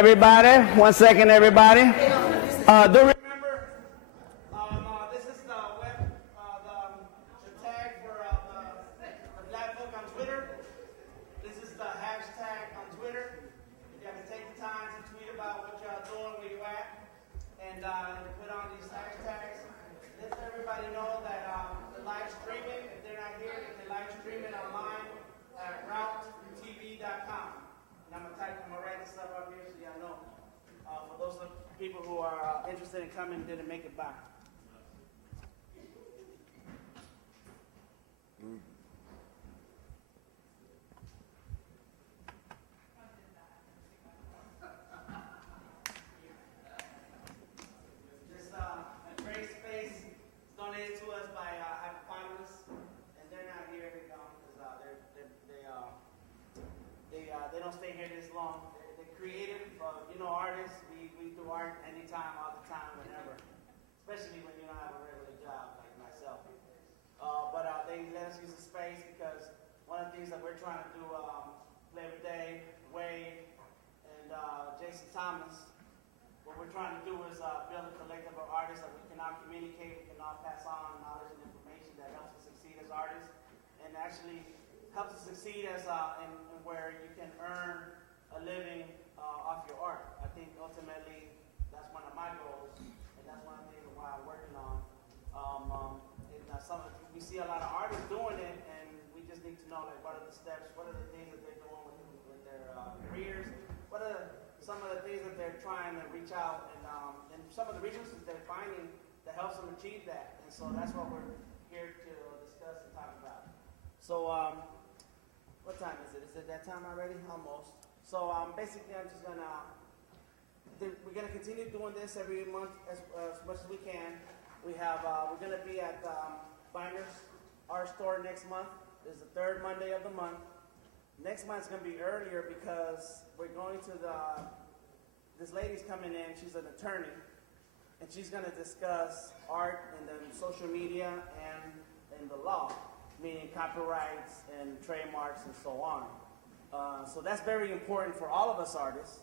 Everybody, 1 second, everybody. Do remember, this is the web, the tag for the Black Book on Twitter. This is the hashtag on Twitter. You have to take the time to tweet about what y'all doing, where you at, and put on these hashtags. Let everybody know that the live streaming, if they're not here, they can live stream it online at routetv.com. And I'm gonna write this stuff up here so y'all know. For those people who are interested in coming and didn't make it back. This great space is donated to us by Hypepotamus, and they're not here because they don't stay here this long. They're creative, artists. We do art anytime, all the time, whenever. Especially when you don't have a regular job like myself. But they let us use the space because one of the things that we're trying to do, Labor Day, Wade, and Jason Thomas, what we're trying to do is build a collective of artists that we can all communicate, we can all pass on knowledge and information that helps us succeed as artists, and actually helps us succeed as in where you can earn a living off your art. I think ultimately that's one of my goals, and that's one of the things why I'm working on. We see a lot of artists doing it, and we just need to know like what are the steps, what are the things that they're doing with their careers, what are some of the things that they're trying to reach out, and some of the resources they're finding that helps them achieve that. And so that's what we're here to discuss and talk about. So what time is it? Is it that time already? Almost. So basically, we're gonna continue doing this every month as much as we can. We're gonna be at Binders, our store next month. This is the third Monday of the month. Next month's gonna be earlier because we're going to this lady's coming in. She's an attorney, and she's gonna discuss art and then social media and the law, meaning copyrights and trademarks and so on. So that's very important for all of us artists,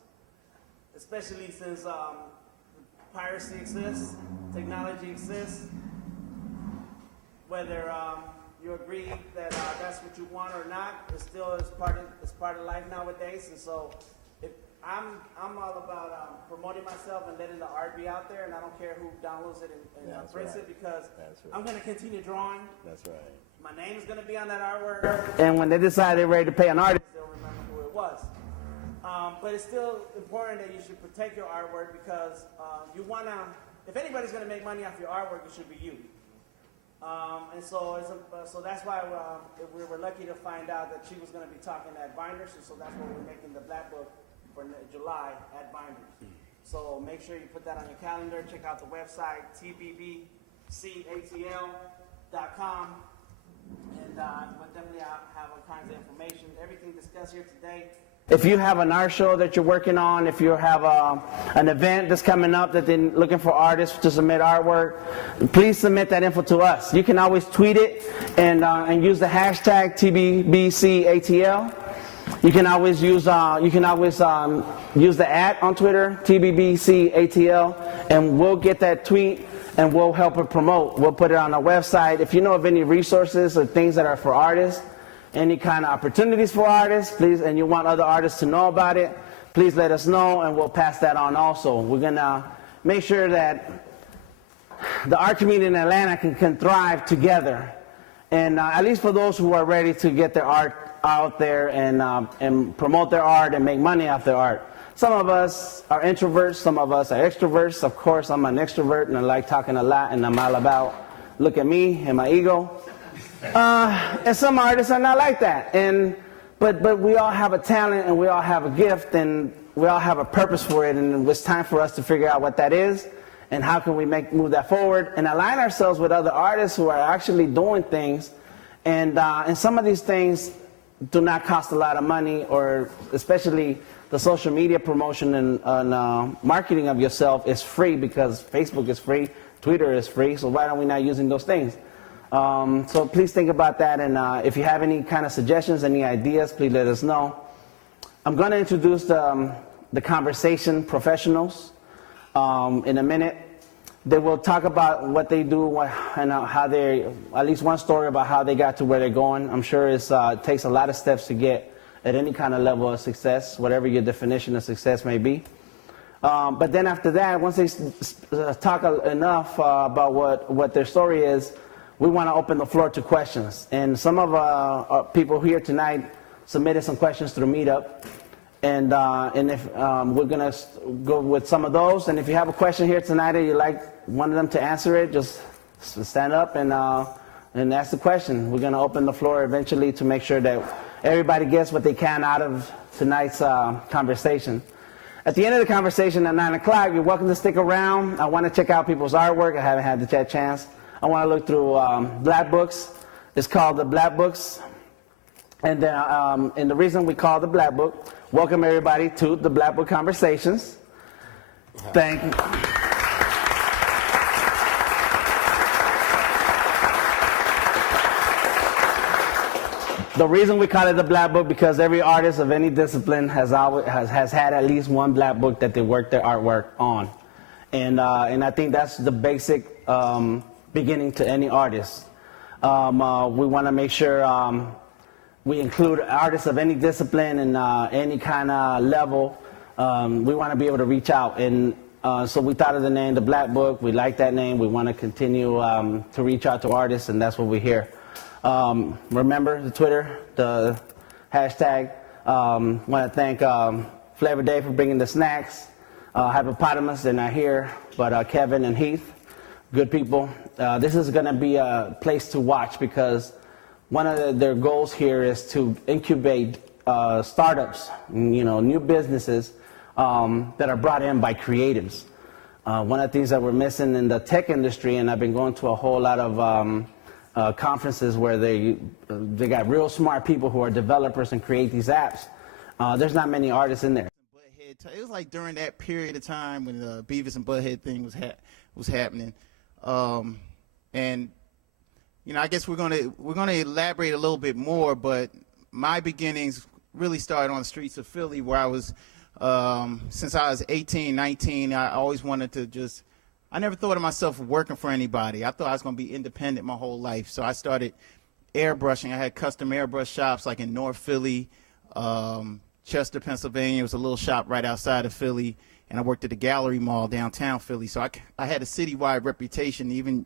especially since piracy exists, technology exists. Whether you agree that that's what you want or not, it's part of life nowadays. And so, if I'm all about promoting myself and letting the art be out there, and I don't care who downloads it and prints it because I'm going to continue drawing. That's right. My name is going to be on that artwork, and when they decide they're ready to pay an artist, they'll remember who it was. But it's still important that you should protect your artwork because you want to, if anybody's going to make money off your artwork, it should be you. And so that's why we were lucky to find out that she was going to be talking at Binders, and so that's why we're making the Black Book for July at Binders. So make sure you put that on your calendar. Check out the website, tbbcatl.com. And we'll definitely have all kinds of information, everything discussed here today. If you have an art show that you're working on, if you have an event that's coming up that they're looking for artists to submit artwork, please submit that info to us. You can always tweet it and use the hashtag TBBCATL. You can always use the @ on Twitter, TBBCATL, and we'll get that tweet. And we'll help it promote. We'll put it on our website. If you know of any resources or things that are for artists, any kind of opportunities for artists, please, and you want other artists to know about it, please let us know, and we'll pass that on also. We're gonna make sure that the art community in Atlanta can thrive together, and at least for those who are ready to get their art out there and promote their art and make money off their art. Some of us are introverts, some of us are extroverts. Of course, I'm an extrovert and I like talking a lot and I'm all about, look at me and my ego. And some artists are not like that. But we all have a talent and we all have a gift and we all have a purpose for it, and it's time for us to figure out what that is and how can we move that forward and align ourselves with other artists who are actually doing things. And some of these things do not cost a lot of money, or especially the social media promotion and marketing of yourself is free because Facebook is free, Twitter is free, so why are we not using those things? So please think about that, and if you have any kind of suggestions, any ideas, please let us know. I'm going to introduce the the conversation professionals in a minute. They will talk about what they do and how they, at least one story about how they got to where they're going. I'm sure it takes a lot of steps to get at any kind of level of success, whatever your definition of success may be. But then after that, once they talk enough about what their story is, we want to open the floor to questions. And some of our people here tonight submitted some questions through Meetup. And if we're going to go with some of those. And if you have a question here tonight and you'd like one of them to answer it, just stand up and ask the question. We're going to open the floor eventually to make sure that everybody gets what they can out of tonight's conversation. At the end of the conversation at 9 o'clock, you're welcome to stick around. I want to check out people's artwork. I haven't had that chance. I want to look through Black Books. It's called the Black Books. And the reason we call the Black Book, welcome everybody to the Black Book Conversations. Thank you. The reason we call it the Black Book because every artist of any discipline has had at least one Black Book that they work their artwork on, and I think that's the basic beginning to any artist. We want to make sure we include artists of any discipline and any kind of level. We want to be able to reach out, and so we thought of the name, the Black Book. We like that name. We want to continue to reach out to artists, and that's what we hear. Remember the Twitter, the hashtag. Want to thank Flavor Day for bringing the snacks. Hypepotamus, they're not here, but Kevin and Heath, good people. This is going to be a place to watch because one of their goals here is to incubate startups, new businesses that are brought in by creatives. One of the things that we're missing in the tech industry, and I've been going to a whole lot of conferences where they got real smart people who are developers and create these apps. There's not many artists in there. It was like during that period of time when the Beavis and Butthead thing was happening, and I guess we're gonna elaborate a little bit more. But my beginnings really started on the streets of Philly, where I was since I was 18, 19. I always wanted to I never thought of myself working for anybody. I thought I was going to be independent my whole life. So I started airbrushing. I had custom airbrush shops like in North Philly, Chester, Pennsylvania. It was a little shop right outside of Philly. And I worked at the Gallery Mall downtown Philly. So I had a citywide reputation even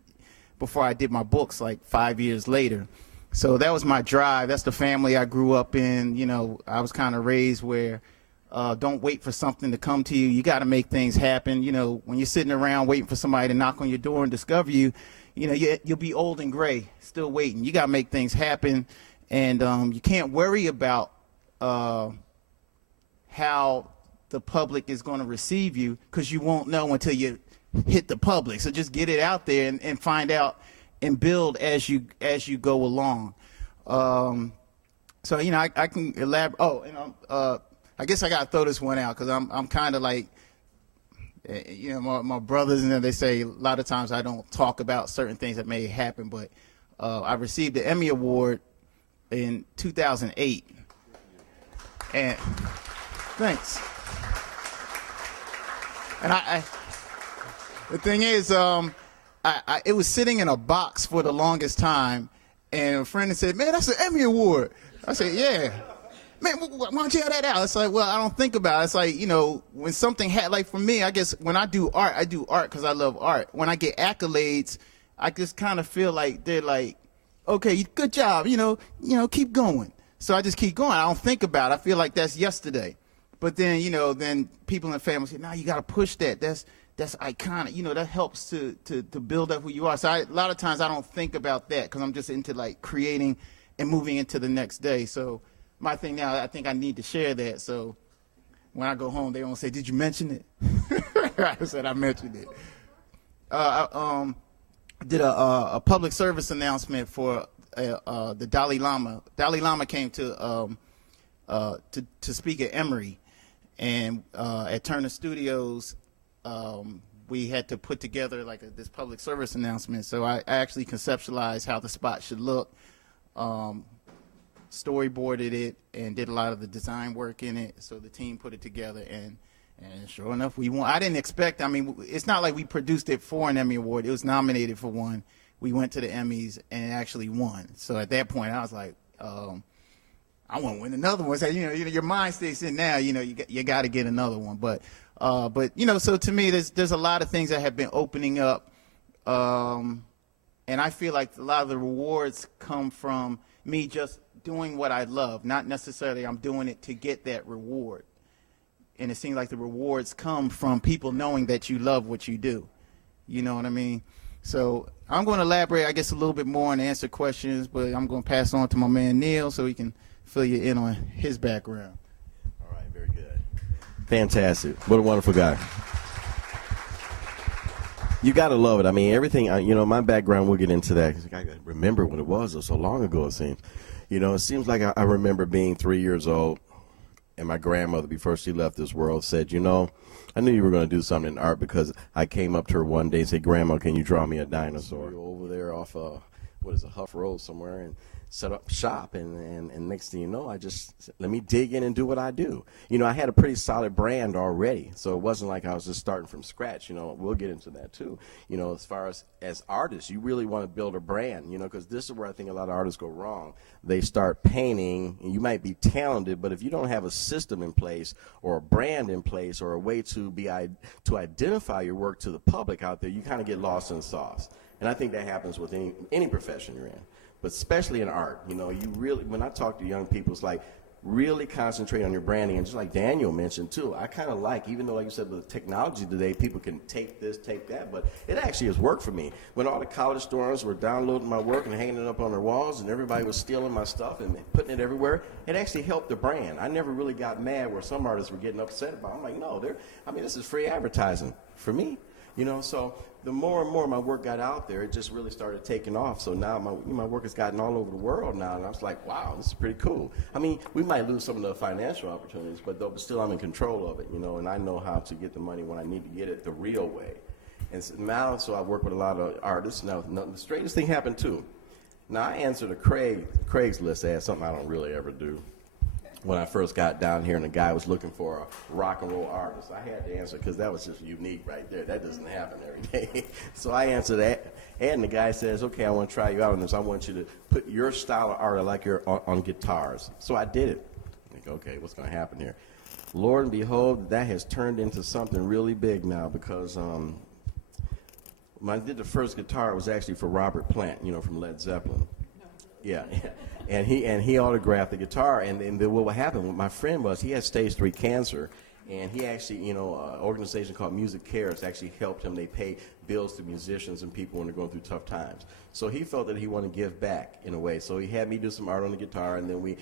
before I did my books like 5 years later. So that was my drive. That's the family I grew up in. I was kind of raised where don't wait for something to come to you. You got to make things happen. When you're sitting around waiting for somebody to knock on your door and discover you, you'll be old and gray, still waiting. You got to make things happen, and you can't worry about how the public is going to receive you because you won't know until you hit the public. So just get it out there and find out and build as you go along. So I can elaborate. Oh, and I guess I got to throw this one out because I'm kind of like, my brothers, and they say a lot of times I don't talk about certain things that may happen, but I received the Emmy Award in 2008. And thanks. And the thing is, it was sitting in a box for the longest time, and a friend said, "Man, that's an Emmy Award." I said, "Yeah." Man, why don't you have that out? It's like, well, I don't think about it. It's like, when something like for me, I guess when I do art because I love art. When I get accolades, I just kind of feel like they're like, okay, good job, keep going. So I just keep going. I don't think about it. I feel like that's yesterday. But then, then people in the family say, no, you got to push that. That's iconic. That helps to build up who you are. So a lot of times I don't think about that because I'm just into like creating and moving into the next day. So my thing now, I think I need to share that. So when I go home, they won't say, "Did you mention it?" I said I mentioned it. I did a public service announcement for the Dalai Lama. Dalai Lama came to speak at Emory, and at Turner Studios, we had to put together like this public service announcement. So I actually conceptualized how the spot should look. Storyboarded it and did a lot of the design work in it. So the team put it together, and And sure enough, we won. I didn't expect, I mean, it's not like we produced it for an Emmy Award. It was nominated for one. We went to the Emmys and actually won. So at that point, I was like, I want to win another one. So, your mind sticks in now, you got to get another one. But so to me, there's a lot of things that have been opening up. And I feel like a lot of the rewards come from me just doing what I love, not necessarily I'm doing it to get that reward. And it seems like the rewards come from people knowing that you love what you do. You know what I mean? So I'm going to elaborate, I guess, a little bit more and answer questions, but I'm going to pass on to my man Neal so he can fill you in on his background. All right, very good. Fantastic. What a wonderful guy. You got to love it. I mean, everything, my background, we'll get into that. 'Cause I remember when it was so long ago, it seems. It seems like I remember being 3 years old, and my grandmother, before she left this world, said, I knew you were going to do something in art, because I came up to her one day and said, Grandma, can you draw me a dinosaur? Over there off, Huff Road somewhere, and set up shop, and next thing you know, I just said, let me dig in and do what I do. I had a pretty solid brand already, so it wasn't like I was just starting from scratch. We'll get into that too. As far as artists, you really want to build a brand, because this is where I think a lot of artists go wrong. They start painting, and you might be talented, but if you don't have a system in place or a brand in place or a way to identify your work to the public out there, you kind of get lost in the sauce. And I think that happens with any profession you're in. But especially in art, you really, when I talk to young people, it's like really concentrate on your branding. And just like Daniel mentioned too, I kind of like, even though like you said, with technology today, people can take this, take that, but it actually has worked for me. When all the college students were downloading my work and hanging it up on their walls, and everybody was stealing my stuff and putting it everywhere, it actually helped the brand. I never really got mad where some artists were getting upset about it. I'm like, no, this is free advertising for me. So the more and more my work got out there, it just really started taking off. So now my work has gotten all over the world now, and I was like, wow, this is pretty cool. I mean, we might lose some of the financial opportunities, but still I'm in control of it, and I know how to get the money when I need to get it the real way. And so I work with a lot of artists. Now, the strangest thing happened too. Now, I answered a Craigslist ad, something I don't really ever do. When I first got down here and the guy was looking for a rock and roll artist, I had to answer because that was just unique right there. That doesn't happen every day. So I answered that, and the guy says, okay, I want to try you out on this. I want you to put your style of art I like on guitars. So I did it. I think, okay, what's going to happen here? Lord and behold, that has turned into something really big now, because when I did the first guitar, it was actually for Robert Plant, from Led Zeppelin. Yeah. And he autographed the guitar, and then what happened with my friend was he had stage 3 cancer, and he actually, an organization called Music Cares actually helped him. They pay bills to musicians and people when they're going through tough times. So he felt that he wanted to give back in a way. So he had me do some art on the guitar, and then we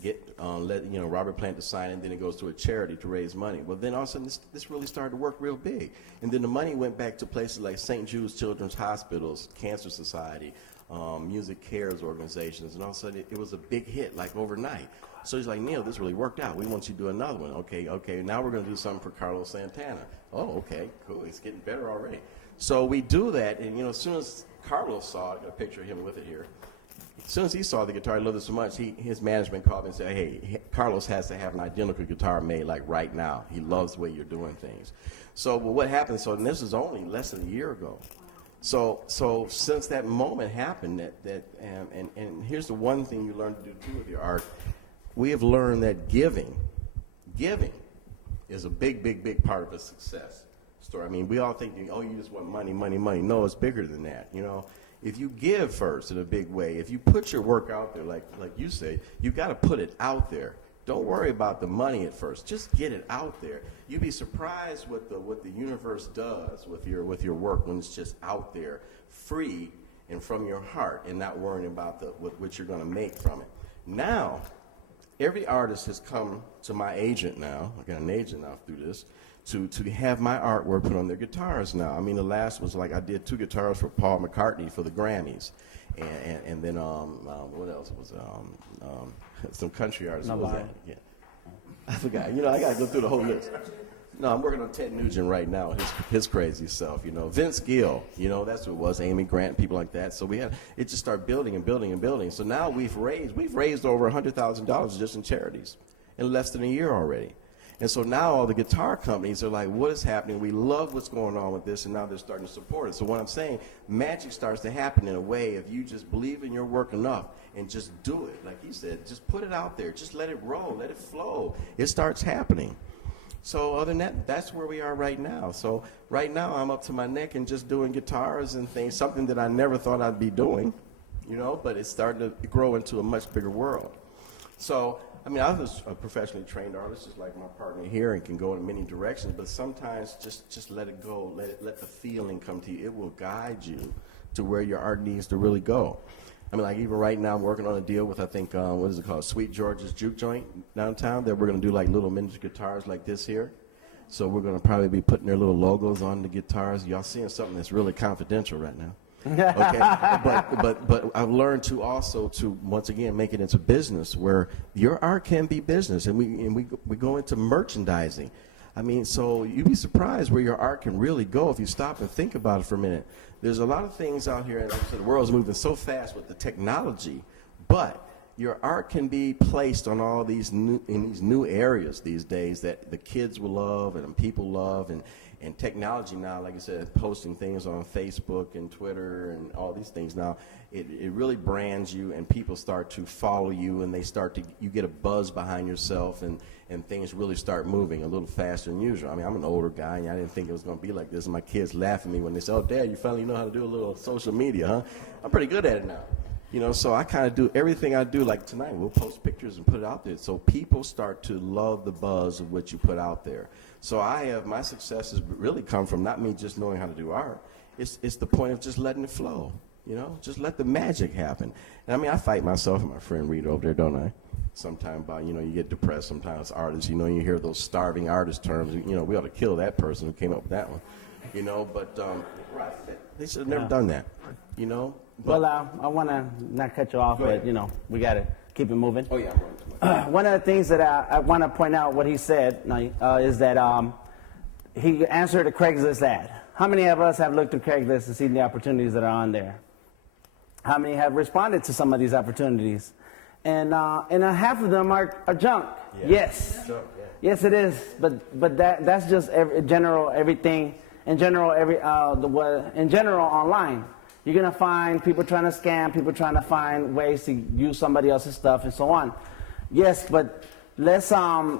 get Robert Plant to sign it, and then it goes to a charity to raise money. Well, then all of a sudden this really started to work real big, and then the money went back to places like St. Jude's Children's Hospitals, Cancer Society, Music Cares organizations, and all of a sudden it was a big hit, like overnight. So he's like, Neal, this really worked out. We want you to do another one. Okay, now we're going to do something for Carlos Santana. Oh, okay, cool. It's getting better already. So we do that, and as soon as Carlos saw it, a picture of him with it here, as soon as he saw the guitar, he loved it so much, his management called me and said, hey, Carlos has to have an identical guitar made like right now. He loves the way you're doing things. So what happened, and this is only less than a year ago. So since that moment happened, and here's the one thing you learn to do too with your art, we have learned that giving is a big part of a success story. I mean, we all think, you just want money. No, it's bigger than that. If you give first in a big way, if you put your work out there, like you say, you got to put it out there. Don't worry about the money at first. Just get it out there. You'd be surprised what the universe does with your work when it's just out there, free and from your heart, and not worrying about what you're going to make from it. Now, every artist has come to my agent now. I got an agent now through this to have my artwork put on their guitars now. I mean, the last was like I did 2 guitars for Paul McCartney for the Grammys. And then what else was some country artists. What was that? Yeah, I forgot. I got to go through the whole list. No, I'm working on Ted Nugent right now. His crazy self. Vince Gill. That's what it was. Amy Grant, people like that. So it just started building and building and building. So now we've raised over $100,000 just in charities in less than a year already. And so now all the guitar companies are like, what is happening? We love what's going on with this, and now they're starting to support it. So what I'm saying, magic starts to happen in a way if you just believe in your work enough and just do it. Like he said, just put it out there. Just let it roll. Let it flow. It starts happening. So other than that, that's where we are right now. So right now I'm up to my neck and just doing guitars and things, something that I never thought I'd be doing, you know, but it's starting to grow into a much bigger world. So, I mean, I was a professionally trained artist, just like my partner here, and can go in many directions, but sometimes just let it go. Let the feeling come to you. It will guide you to where your art needs to really go. I mean, like even right now, I'm working on a deal with, I think, what is it called? Sweet George's Juke Joint downtown. That we're going to do like little miniature guitars like this here. So we're going to probably be putting their little logos on the guitars. Y'all seeing something that's really confidential right now. Okay, but I've learned to also to once again make it into business where your art can be business, and we go into merchandising. I mean, so you'd be surprised where your art can really go if you stop and think about it for a minute. There's a lot of things out here, and like I said, the world's moving so fast with the technology, but your art can be placed on all these new areas these days that the kids will love and people love, and technology now, like I said, posting things on Facebook and Twitter and all these things now, it really brands you, and people start to follow you, and you get a buzz behind yourself, and things really start moving a little faster than usual. I mean, I'm an older guy, and I didn't think it was going to be like this, and my kids laugh at me when they say, oh, Dad, you finally know how to do a little social media, huh? I'm pretty good at it now. You know, so I kind of do everything I do. Like tonight, we'll post pictures and put it out there. So people start to love the buzz of what you put out there. So my successes really come from not me just knowing how to do art. It's the point of just letting it flow, you know, just let the magic happen. And I mean, I fight myself and my friend Rita over there, don't I? Sometimes about, you know, you get depressed sometimes, artists, you know, you hear those starving artist terms, you know, we ought to kill that person who came up with that one, you know, but they should have never done that, you know. But, Well, I want to not cut you off, but, you know, we got to keep it moving. oh, yeah, I'm right. One of the things that I want to point out what he said is that he answered a Craigslist ad. How many of us have looked at Craigslist and seen the opportunities that are on there? How many have responded to some of these opportunities? And half of them are junk. Yeah. Yes. Junk, yeah. Yes, it is. But that's just in general online. You're going to find people trying to scam, people trying to find ways to use somebody else's stuff and so on. Yes, but let's not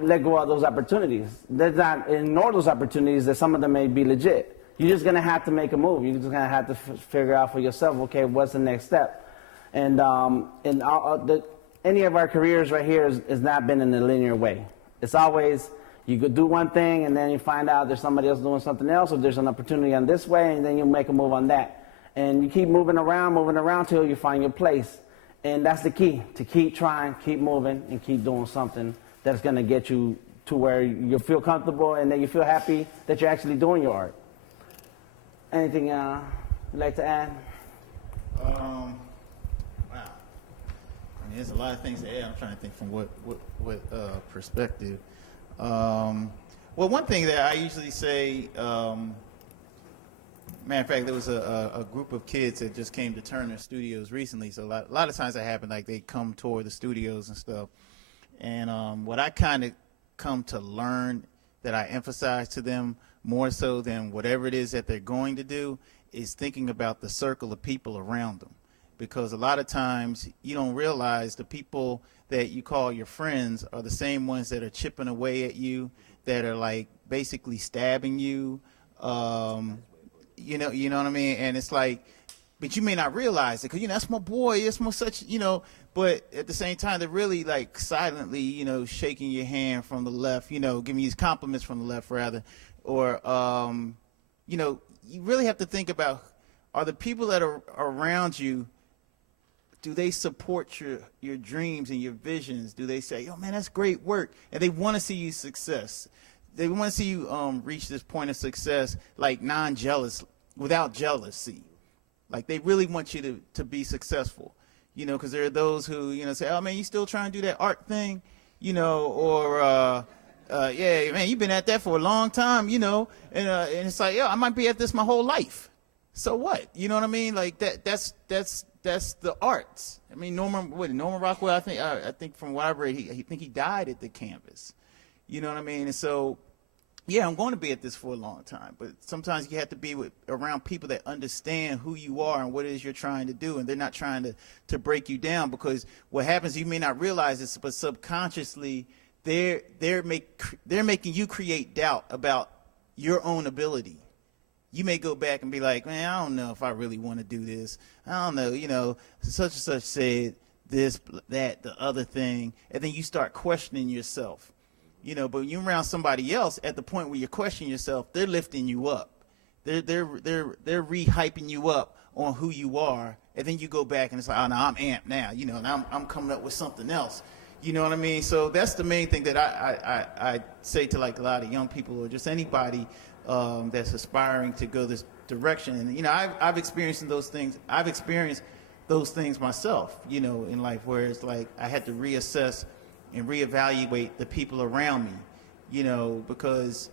let go of those opportunities. Let's not ignore those opportunities that some of them may be legit. You're just going to have to make a move. You're just going to have to figure out for yourself, okay, what's the next step? And any of our careers right here has not been in a linear way. It's always, you could do one thing and then you find out there's somebody else doing something else, or there's an opportunity on this way, and then you make a move on that. And you keep moving around till you find your place. And that's the key, to keep trying, keep moving, and keep doing something that's going to get you to where you feel comfortable and that you feel happy that you're actually doing your art. Anything you'd like to add? Wow. I mean, there's a lot of things to add. I'm trying to think from what perspective. Well, one thing that I usually say, matter of fact, there was a group of kids that just came to Turner Studios recently. So a lot of times that happen, like they come toward the studios and stuff. And what I kind of come to learn that I emphasize to them more so than whatever it is that they're going to do is thinking about the circle of people around them. Because a lot of times you don't realize the people that you call your friends are the same ones that are chipping away at you, that are like basically stabbing you. You know what I mean? And it's like, but you may not realize it because, you know, that's my boy, it's my such, you know, but at the same time, they're really like silently, you know, shaking your hand from the left, you know, giving you these compliments from the left rather. Or, you know, you really have to think about, are the people that are around you, do they support your dreams and your visions? Do they say, oh, man, that's great work? And they want to see you success. They want to see you reach this point of success, like non-jealous, without jealousy. Like they really want you to be successful, you know, because there are those who, you know, say, oh, man, you still trying to do that art thing, you know, or, yeah, man, you've been at that for a long time, you know, and it's like, yeah, I might be at this my whole life. So what? You know what I mean? Like that's the arts. I mean, Norman Rockwell, I think from what I read, he died at the canvas. You know what I mean? And so, yeah, I'm going to be at this for a long time, but sometimes you have to be around people that understand who you are and what it is you're trying to do, and they're not trying to break you down, because what happens, you may not realize this, but subconsciously they're making you create doubt about your own ability. You may go back and be like, man, I don't know if I really want to do this. I don't know, such and such said this, that, the other thing, and then you start questioning yourself. But when you're around somebody else, at the point where you're questioning yourself, they're lifting you up. They're re-hyping you up on who you are, and then you go back and it's like, oh, no, I'm amped now, and I'm coming up with something else. You know what I mean? So that's the main thing that I say to like a lot of young people, or just anybody that's aspiring to go this direction. And I've experienced those things. I've experienced those things myself, in life, where it's like I had to reassess and reevaluate the people around me, because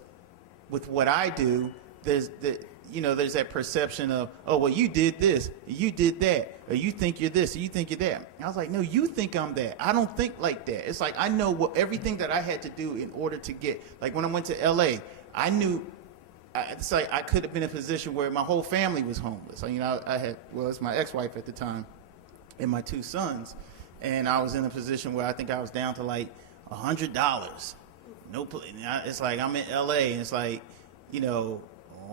with what I do, there's that perception of, oh, well, you did this, you did that, or you think you're this, or you think you're that. And I was like, no, you think I'm that. I don't think like that. It's like I know everything that I had to do in order to get, like when I went to L.A., I knew, it's like I could have been in a position where my whole family was homeless. I had, it's my ex-wife at the time and my 2 sons. And I was in a position where I think I was down to like $100. No, it's like I'm in LA, and it's like, what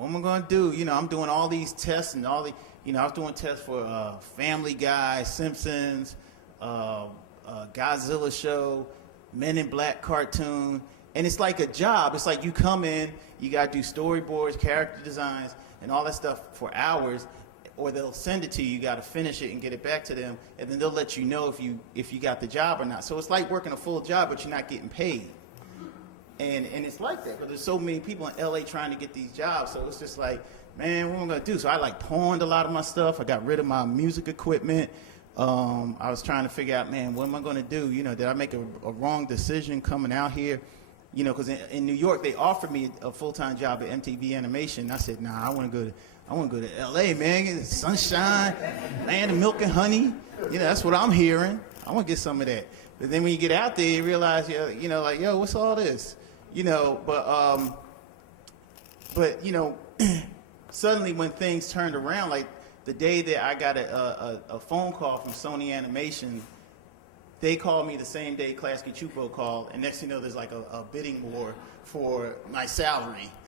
am I gonna do? I'm doing all these tests and all the, I was doing tests for Family Guy, Simpsons, Godzilla show, Men in Black cartoon, and it's like a job. It's like you come in, you gotta do storyboards, character designs, and all that stuff for hours. Or they'll send it to you, you got to finish it and get it back to them, and then they'll let you know if you got the job or not. So it's like working a full job, but you're not getting paid. And it's like that, because there's so many people in LA trying to get these jobs, so it's just like, man, what am I going to do? So I like pawned a lot of my stuff. I got rid of my music equipment. I was trying to figure out, man, what am I going to do? Did I make a wrong decision coming out here? Because in New York, they offered me a full-time job at MTV Animation. I said, nah, I want to go to L.A., man, get sunshine, land of milk and honey. That's what I'm hearing. I want to get some of that. But then when you get out there, you realize, like, yo, what's all this? But suddenly when things turned around, like the day that I got a phone call from Sony Animation, they called me the same day Klasky Chupo called, and next thing you know, there's like a bidding war for my salary.